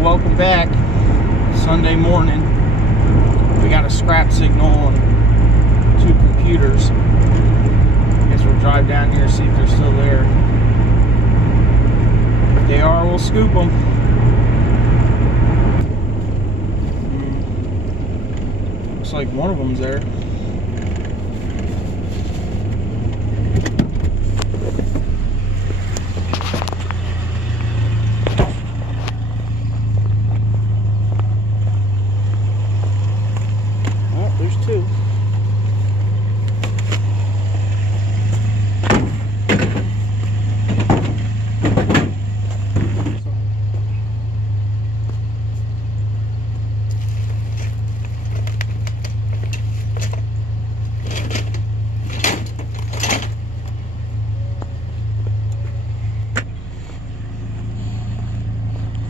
welcome back. Sunday morning. We got a scrap signal on 2 computers. Guess we'll drive down here and see if they're still there. If they are, we'll scoop them. Looks like one of them's there. There's 2.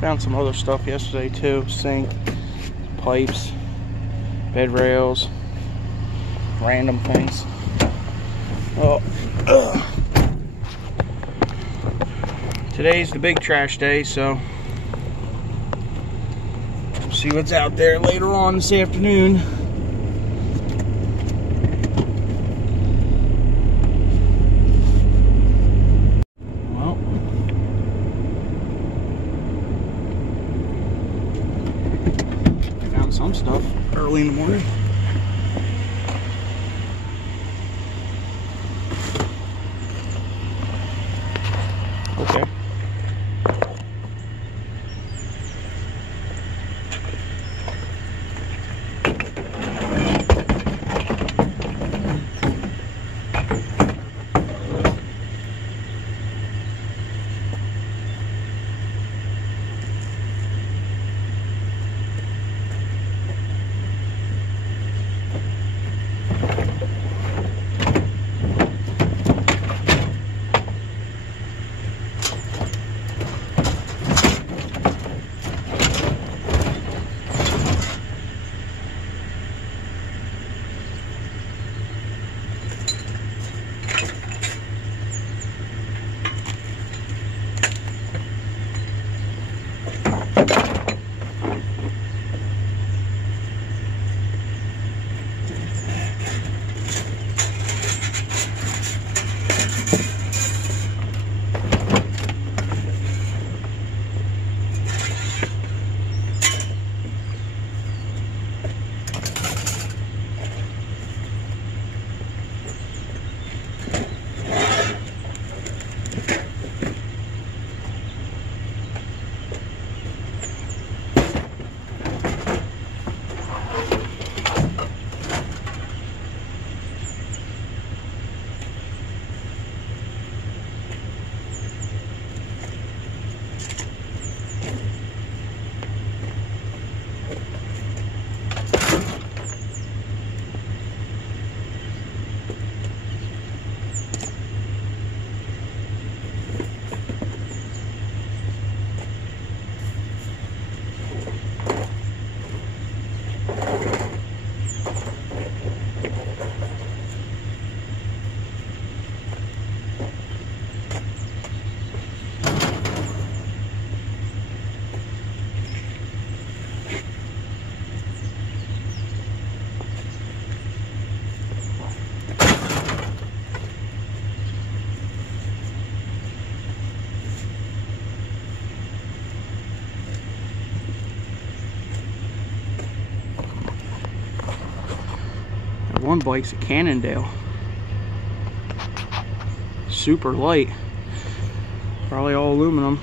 Found some other stuff yesterday too. Sink, pipes, bed rails, random things. Well, today's the big trash day, so we'll see what's out there later on this afternoon. Well, found some stuff early in the morning. Okay. One bike's a Cannondale. Super light. Probably all aluminum.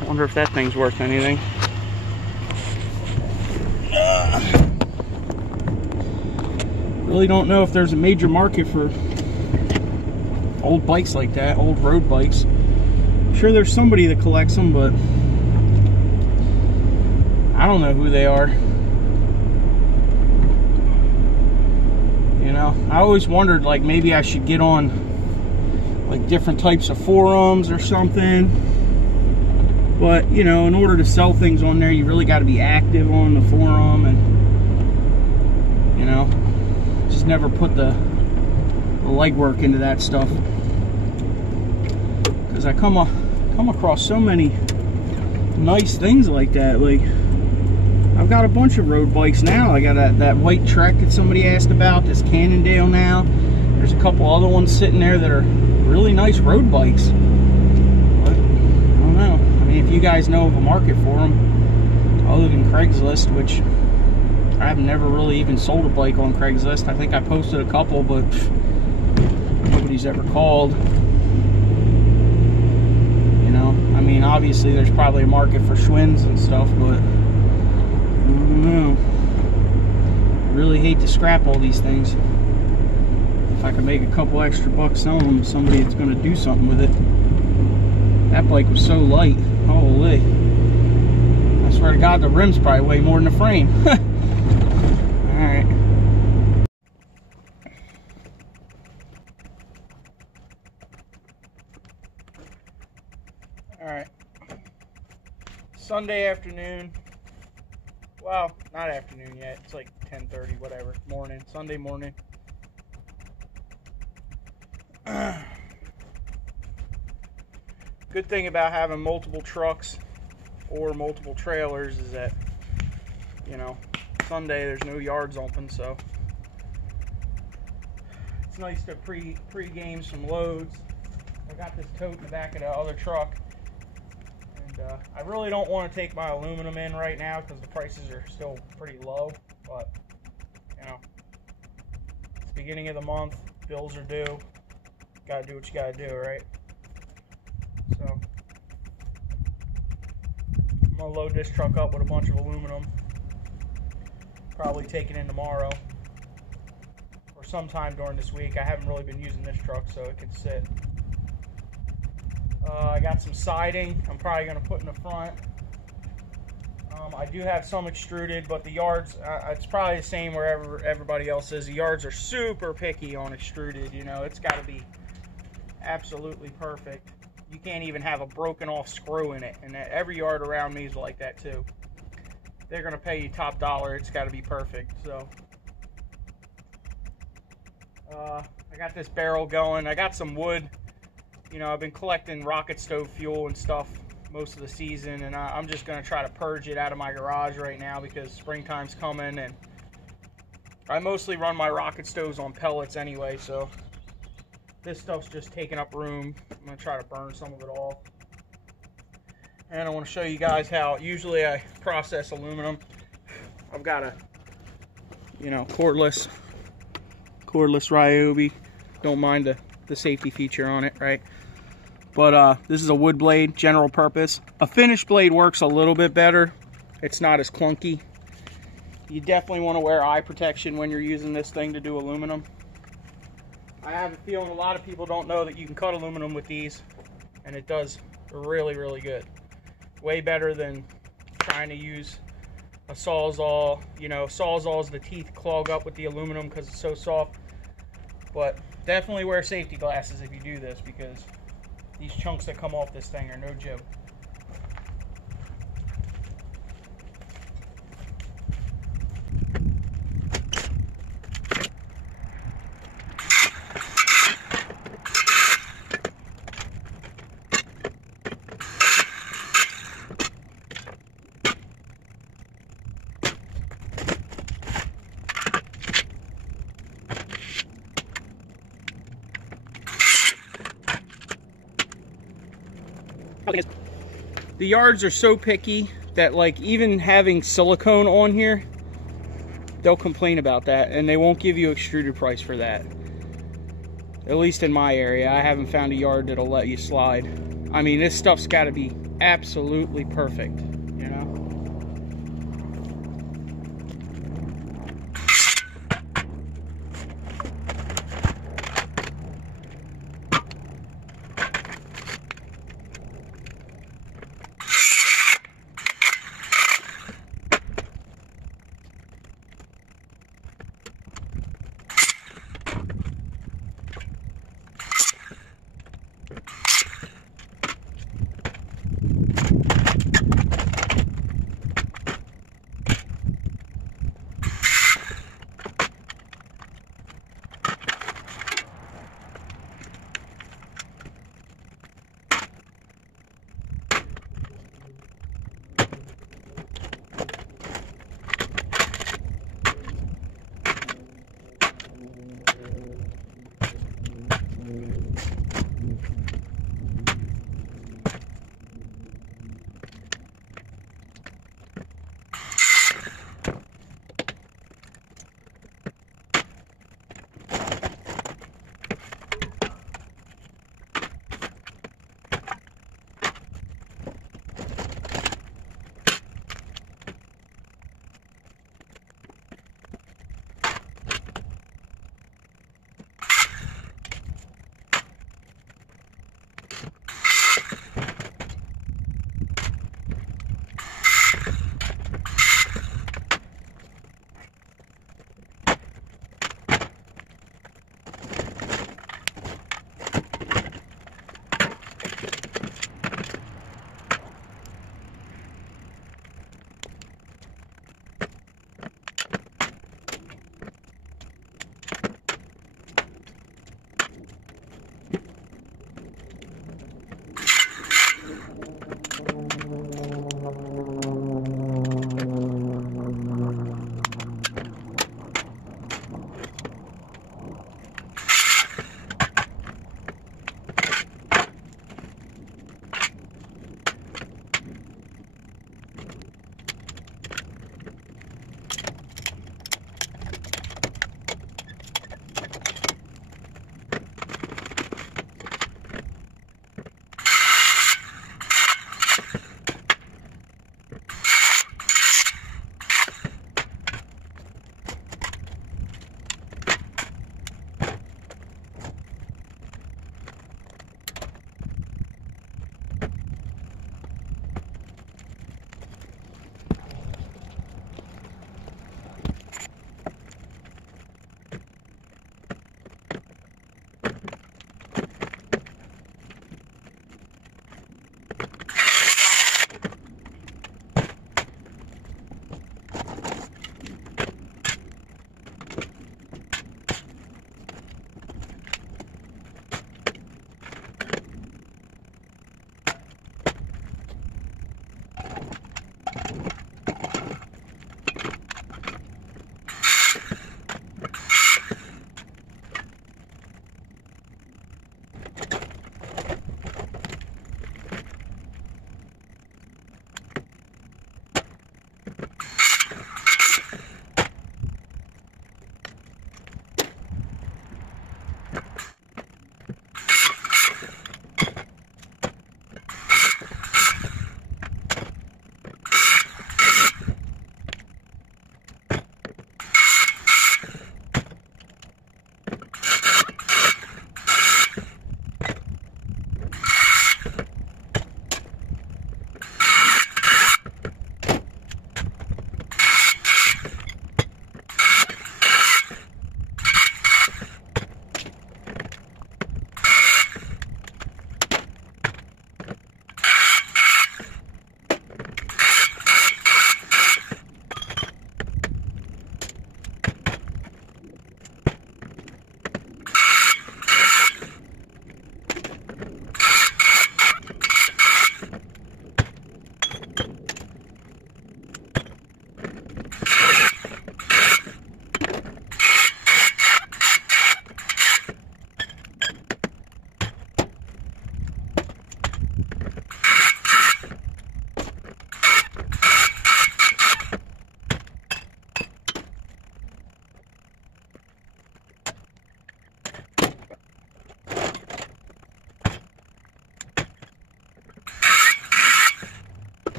I wonder if that thing's worth anything. Really don't know if there's a major market for old bikes like that, old road bikes. I'm sure there's somebody that collects them, but I don't know who they are. You know, I always wondered, like, maybe I should get on like different types of forums or something. But, you know, in order to sell things on there, you really got to be active on the forum, and, you know, just never put the legwork into that stuff. Because I come across so many nice things like that. Like, I've got a bunch of road bikes now. I got that white Trek that somebody asked about, this Cannondale now. There's a couple other ones sitting there that are really nice road bikes. But, I don't know. I mean, if you guys know of a market for them, other than Craigslist, which I've never really even sold a bike on Craigslist. I think I posted a couple, but nobody's ever called. You know, I mean, obviously there's probably a market for Schwinn's and stuff, but I don't know. I really hate to scrap all these things. If I could make a couple extra bucks selling them to somebody that's going to do something with it. That bike was so light. Holy. I swear to God, the rims probably weigh more than the frame. Alright. Alright. Sunday afternoon. Well, not afternoon yet. It's like 10:30, whatever. Morning. Sunday morning. Good thing about having multiple trucks or multiple trailers is that, you know, Sunday there's no yards open, so it's nice to pre-game some loads. I got this tote in the back of the other truck, and I really don't want to take my aluminum in right now because the prices are still pretty low, but you know, it's the beginning of the month, bills are due, gotta do what you gotta do, right? So I'm gonna load this truck up with a bunch of aluminum, probably take it in tomorrow or sometime during this week. I haven't really been using this truck, so it can sit. I got some siding I'm probably going to put in the front. I do have some extruded, but the yards, it's probably the same wherever everybody else is. The yards are super picky on extruded, you know. It's got to be absolutely perfect. You can't even have a broken off screw in it, and every yard around me is like that too. They're going to pay you top dollar. It's got to be perfect. So I got this barrel going. I got some wood. You know, I've been collecting rocket stove fuel and stuff most of the season, and I'm just going to try to purge it out of my garage right now because springtime's coming, and I mostly run my rocket stoves on pellets anyway, so this stuff's just taking up room. I'm going to try to burn some of it off. And I want to show you guys how usually I process aluminum. I've got a, you know, cordless Ryobi. Don't mind the safety feature on it, right? But this is a wood blade, general purpose. A finished blade works a little bit better. It's not as clunky. You definitely want to wear eye protection when you're using this thing to do aluminum. I have a feeling a lot of people don't know that you can cut aluminum with these, and it does really, really good. Way better than trying to use a Sawzall. You know, Sawzalls, the teeth clog up with the aluminum because it's so soft. But definitely wear safety glasses if you do this, because these chunks that come off this thing are no joke. The yards are so picky that, like, even having silicone on here, they'll complain about that, and they won't give you extruded price for that. At least in my area, I haven't found a yard that'll let you slide. I mean, this stuff's got to be absolutely perfect, you know?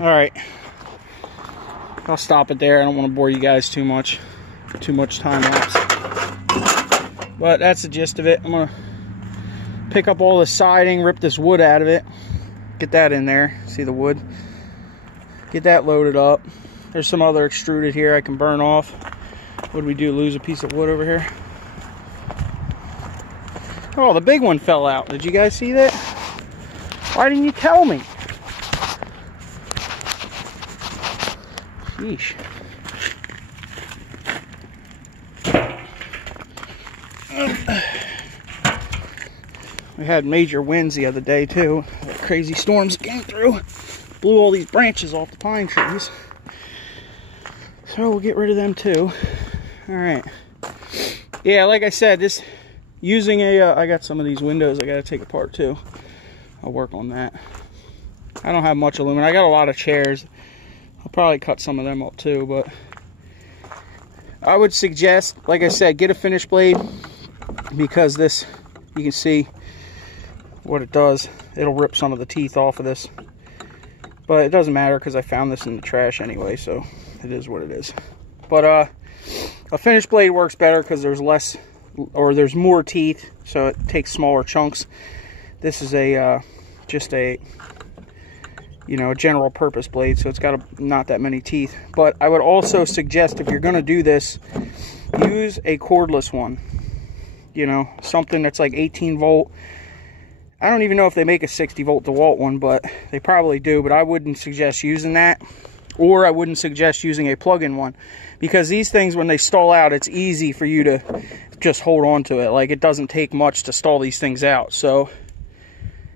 All right, I'll stop it there. I don't want to bore you guys too much time lapse. But that's the gist of it. I'm gonna pick up all the siding, rip this wood out of it, get that in there. See the wood? Get that loaded up. There's some other extruded here I can burn off. What did we do? Lose a piece of wood over here? Oh, the big one fell out. Did you guys see that? Why didn't you tell me? Sheesh. We had major winds the other day too. Crazy storms came through. Blew all these branches off the pine trees. So we'll get rid of them too. Alright. Yeah, like I said, this using a I got some of these windows I gotta take apart too. I'll work on that. I don't have much aluminum. I got a lot of chairs. I'll probably cut some of them up too, but I would suggest, like I said, get a finish blade, because this, you can see what it does. It'll rip some of the teeth off of this, but it doesn't matter because I found this in the trash anyway, so it is what it is. But a finish blade works better because there's less, or there's more teeth, so it takes smaller chunks. This is a just a, you know, a general purpose blade, so it's got not that many teeth. But I would also suggest, if you're going to do this, use a cordless one. You know, something that's like 18 volt. I don't even know if they make a 60 volt DeWalt one, but they probably do. But I wouldn't suggest using that, or I wouldn't suggest using a plug-in one, because these things, when they stall out, it's easy for you to just hold on to it. Like, it doesn't take much to stall these things out. So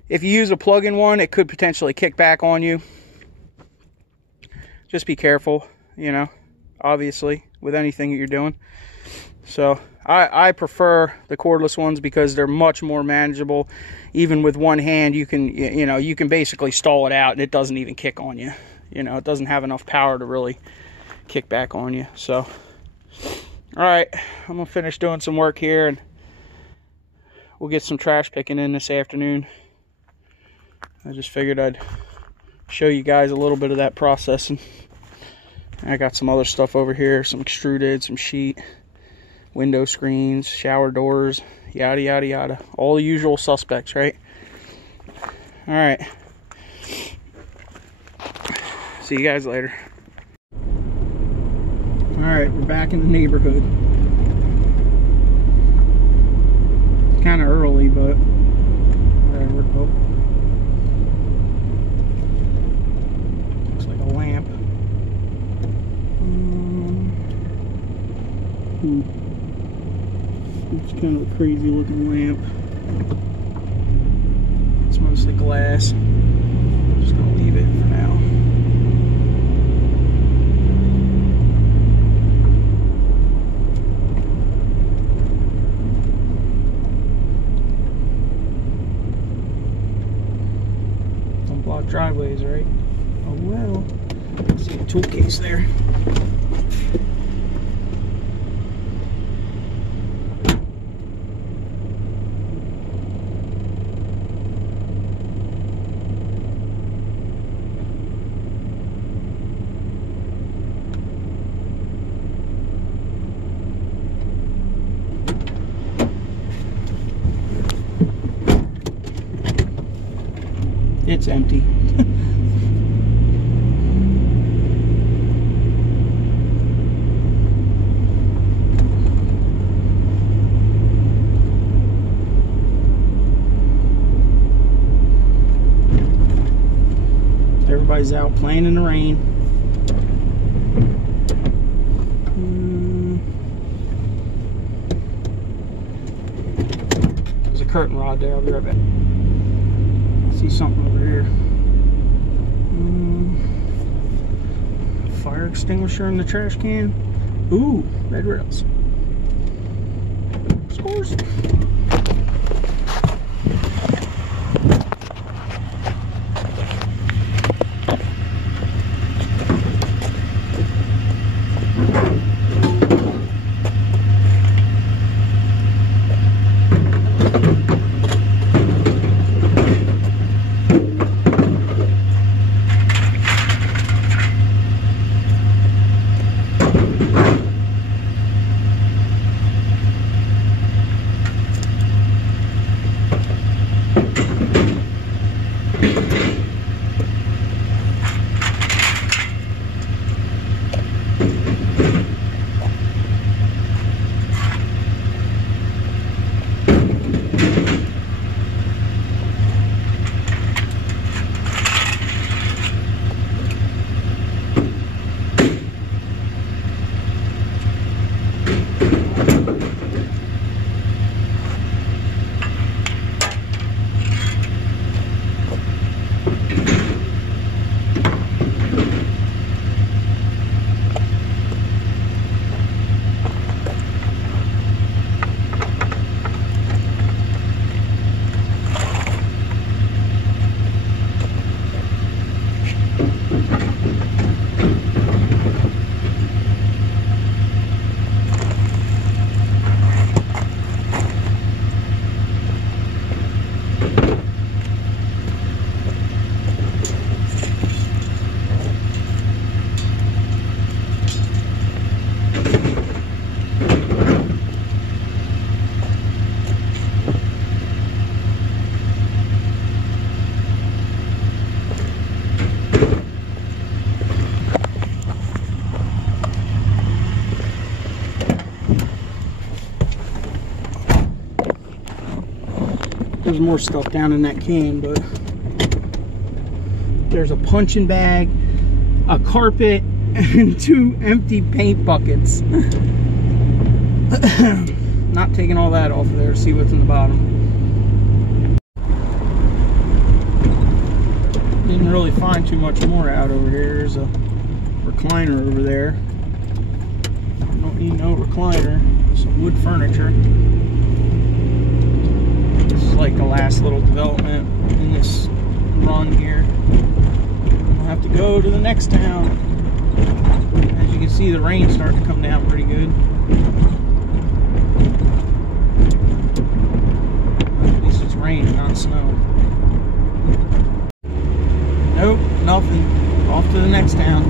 if you use a plug-in one, it could potentially kick back on you. Just be careful, you know, obviously, with anything that you're doing. So I prefer the cordless ones because they're much more manageable. Even with one hand, you can, you know, you can basically stall it out and it doesn't even kick on you. You know, it doesn't have enough power to really kick back on you. So, all right, I'm gonna finish doing some work here, and we'll get some trash picking in this afternoon. I just figured I'd show you guys a little bit of that processing. I got some other stuff over here, some extruded, some sheet, window screens, shower doors, yada yada yada. All the usual suspects, right? All right. See you guys later. All right, we're back in the neighborhood. Kind of early, but whatever. Oh. Looks like a lamp. It's kind of a crazy looking lamp. It's mostly glass. I'm just gonna leave it for now. Don't block driveways, right? Oh well. See the tool case there. It's empty. Everybody's out playing in the rain. There's a curtain rod there. I'll be right back. See something over here. Fire extinguisher in the trash can. Ooh, red rails. Scores. there's more stuff down in that can, but there's a punching bag, a carpet, and 2 empty paint buckets. Not taking all that off of there to see what's in the bottom. Didn't really find too much more out over here. There's a recliner over there. Don't need no recliner. Some wood furniture. This is like the last little development in this run here. We'll have to go to the next town. As you can see, the rain's starting to come down pretty good. At least it's rain and not snow. Nope, nothing. Off to the next town.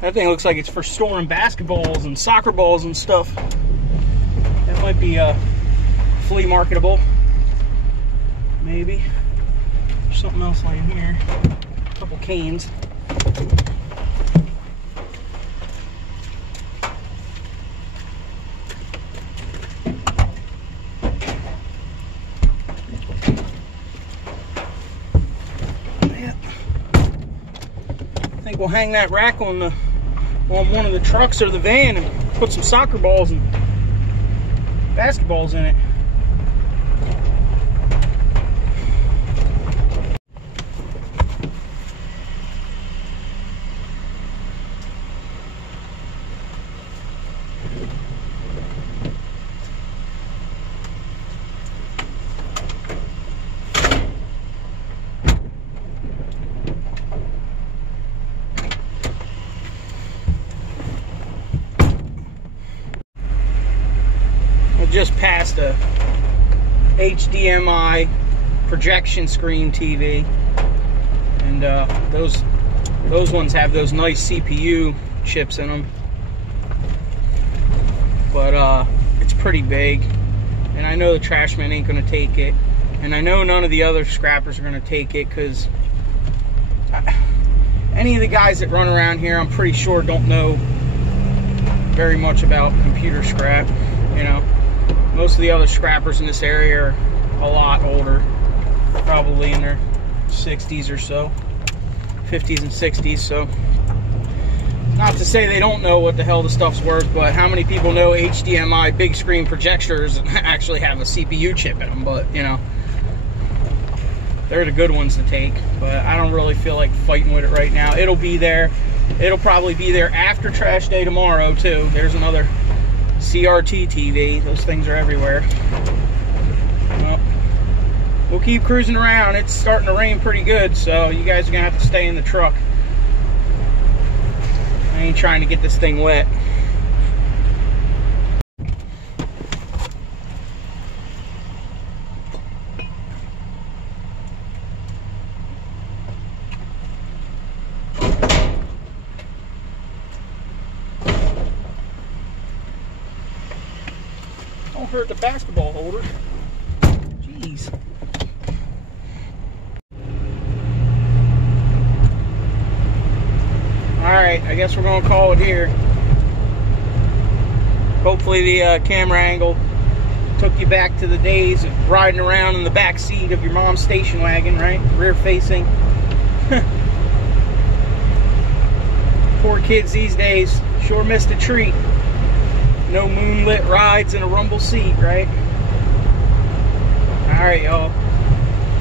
That thing looks like it's for storing basketballs and soccer balls and stuff. That might be flea marketable. Maybe. There's something else laying here. A couple canes. I think we'll hang that rack on one of the trucks or the van and put some soccer balls and basketballs in it. Just passed a HDMI projection screen TV, and those ones have those nice CPU chips in them, but it's pretty big, and I know the trash man ain't gonna take it, and I know none of the other scrappers are gonna take it, because any of the guys that run around here, I'm pretty sure, don't know very much about computer scrap, you know. Most of the other scrappers in this area are a lot older, probably in their 60s or so, 50s and 60s, so not to say they don't know what the hell the stuff's worth, but how many people know HDMI big screen projectors actually have a CPU chip in them? But, you know, they're the good ones to take, but I don't really feel like fighting with it right now. It'll be there. It'll probably be there after trash day tomorrow, too. There's another CRT TV. Those things are everywhere. Well, we'll keep cruising around. It's starting to rain pretty good, so you guys are gonna have to stay in the truck. I ain't trying to get this thing wet. Don't hurt the basketball holder. Jeez. Alright, I guess we're going to call it here. Hopefully the camera angle took you back to the days of riding around in the back seat of your mom's station wagon, right? Rear facing. Poor kids these days sure missed a treat. No moonlit rides in a rumble seat, right? Alright, y'all.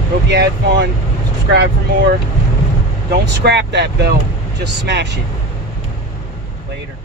Hope you had fun. Subscribe for more. Don't scrap that bell. Just smash it. Later.